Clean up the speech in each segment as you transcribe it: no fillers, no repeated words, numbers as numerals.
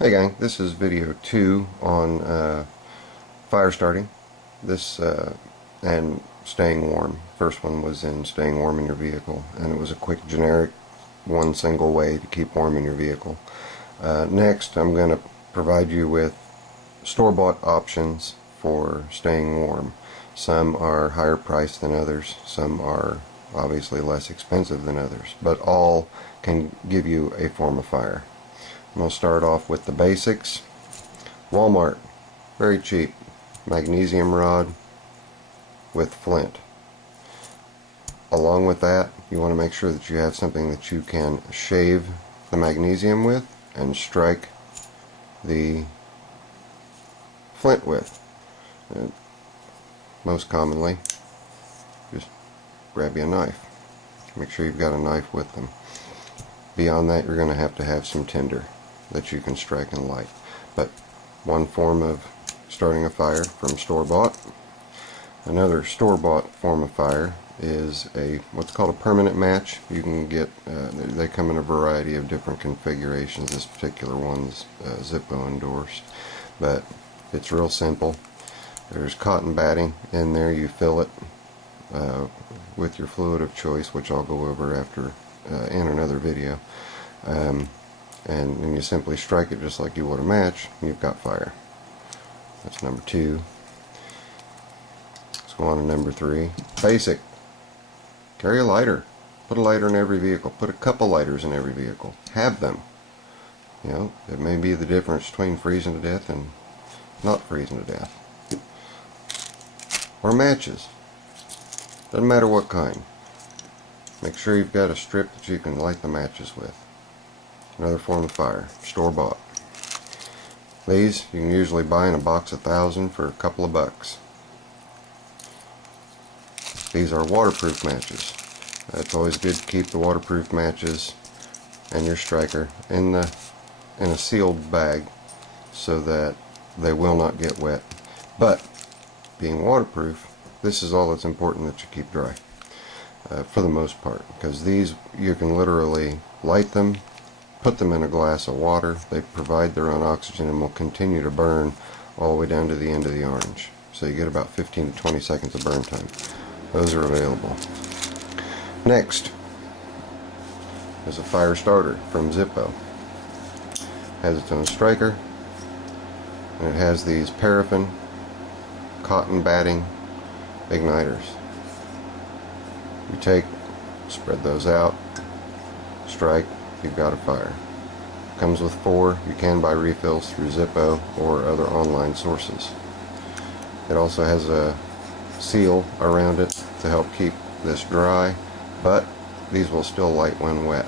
Hey gang, this is video 2 on fire starting and staying warm. First one was in staying warm in your vehicle, and it was a quick generic one single way to keep warm in your vehicle. Next I'm going to provide you with store-bought options for staying warm. Some are higher priced than others, some are obviously less expensive than others, but all can give you a form of fire. I'm going to start off with the basics. Walmart, very cheap, magnesium rod with flint. Along with that, you want to make sure that you have something that you can shave the magnesium with and strike the flint with. And most commonly, just grab you a knife. Make sure you've got a knife with them. Beyond that, you're going to have some tinder that you can strike and light. But one form of starting a fire from store-bought. Another store-bought form of fire is what's called a permanent match. You can get they come in a variety of different configurations. This particular one's Zippo endorsed, but it's real simple. There's cotton batting in there. You fill it with your fluid of choice, which I'll go over after in another video. And you simply strike it just like you would a match, and you've got fire. That's number 2. Let's go on to number 3. Basic. Carry a lighter. Put a lighter in every vehicle. Put a couple lighters in every vehicle. Have them. You know, it may be the difference between freezing to death and not freezing to death. Or matches. Doesn't matter what kind. Make sure you've got a strip that you can light the matches with. Another form of fire, store-bought. These you can usually buy in a box of 1,000 for a couple of bucks. These are waterproof matches. It's always good to keep the waterproof matches and your striker in a sealed bag so that they will not get wet. But being waterproof, this is all that's important that you keep dry. For the most part, because these you can literally light them, put them in a glass of water, they provide their own oxygen and will continue to burn all the way down to the end of the orange. So you get about 15 to 20 seconds of burn time. Those are available. Next is a fire starter from Zippo. Has its own striker, and it has these paraffin cotton batting igniters. You spread those out, strike, you've got a fire. Comes with 4. You can buy refills through Zippo or other online sources. It also has a seal around it to help keep this dry, but these will still light when wet.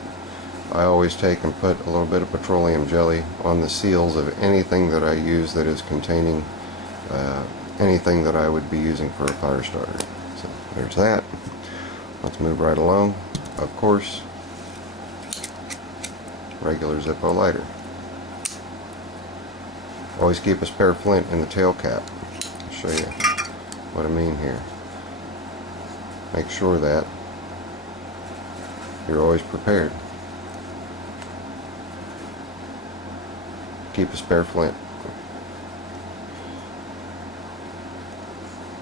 I always take and put a little bit of petroleum jelly on the seals of anything that I use that is containing anything that I would be using for a fire starter. So there's that. Let's move right along. Of course, regular Zippo lighter. Always keep a spare flint in the tail cap. I'll show you what I mean here. Make sure that you're always prepared. Keep a spare flint.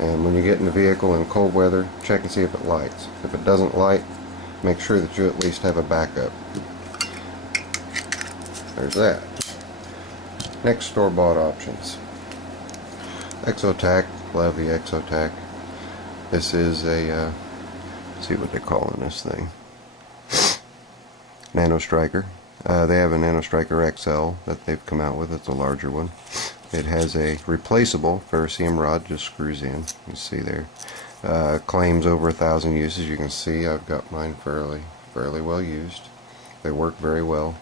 And when you get in the vehicle in cold weather, check and see if it lights. If it doesn't light, make sure that you at least have a backup. There's that. Next, store-bought options. Tack. Love the Tack. This is a, let's see what they call in this thing. Nano Striker. They have a Nano Striker XL that they've come out with. It's a larger one. It has a replaceable ferrocerium rod, just screws in. You can see there. Claims over 1,000 uses. You can see I've got mine fairly well used. They work very well.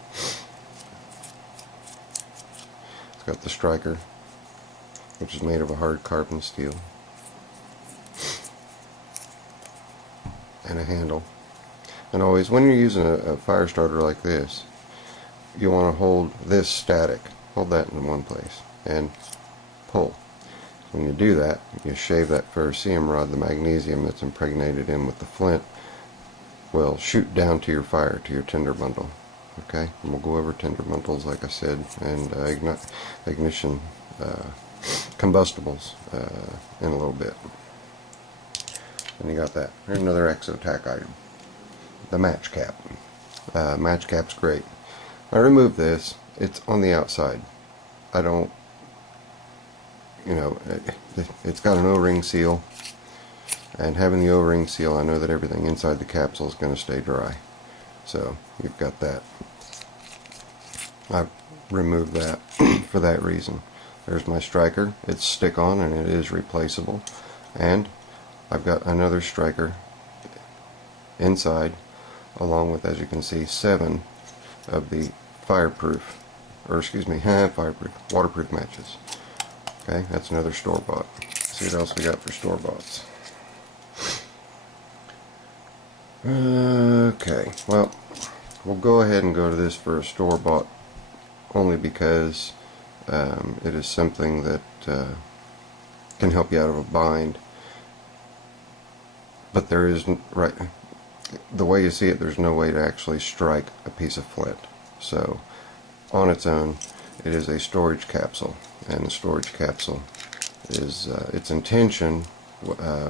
It's got the striker, which is made of a hard carbon steel, and a handle. And always, when you're using a fire starter like this, you want to hold this static. Hold that in one place and pull. When you do that, you shave that ferrocerium rod. The magnesium that's impregnated in with the flint will shoot down to your fire, to your tinder bundle. Okay, and we'll go over tempermentals, like I said, and ignition combustibles in a little bit. And you got that. Here's another Tack item. The match cap. Match cap's great. I remove this. It's on the outside. I don't, it's got an O-ring seal, and having the O-ring seal, I know that everything inside the capsule is going to stay dry. So you've got that. I've removed that for that reason. There's my striker. It's stick-on and it is replaceable. And I've got another striker inside, along with, as you can see, 7 of the waterproof matches. Okay, that's another store-bought. See what else we got for store-boughts. Okay, well, we'll go ahead and go to this for a store-bought, only because it is something that can help you out of a bind. But there isn't, right, the way you see it, there's no way to actually strike a piece of flint. So on its own, it is a storage capsule, and the storage capsule is its intention,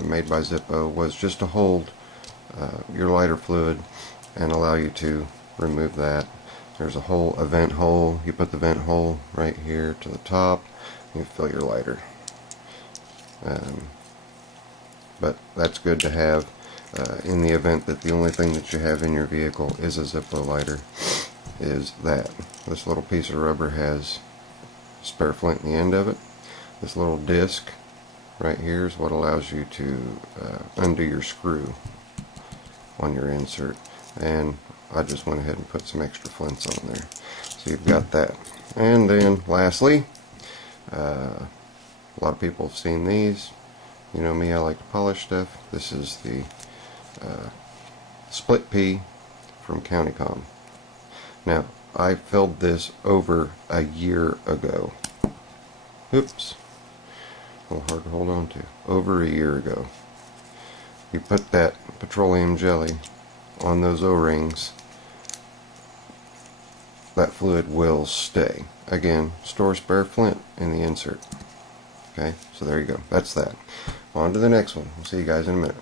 made by Zippo, was just to hold your lighter fluid and allow you to remove that. There's a vent hole. You put the vent hole right here to the top, and you fill your lighter. But that's good to have in the event that the only thing that you have in your vehicle is a Zippo lighter. Is that this little piece of rubber has spare flint in the end of it. This little disc right here is what allows you to undo your screw on your insert, and I just went ahead and put some extra flints on there. So you've got that. And then lastly, a lot of people have seen these. You know me, I like to polish stuff. This is the Split P from Countycom. Now, I filled this over a year ago. Oops. A little hard to hold on to. Over a year ago. You put that petroleum jelly on those O-rings, that fluid will stay. Again, store spare flint in the insert. Okay, so there you go. That's that. On to the next one. We'll see you guys in a minute.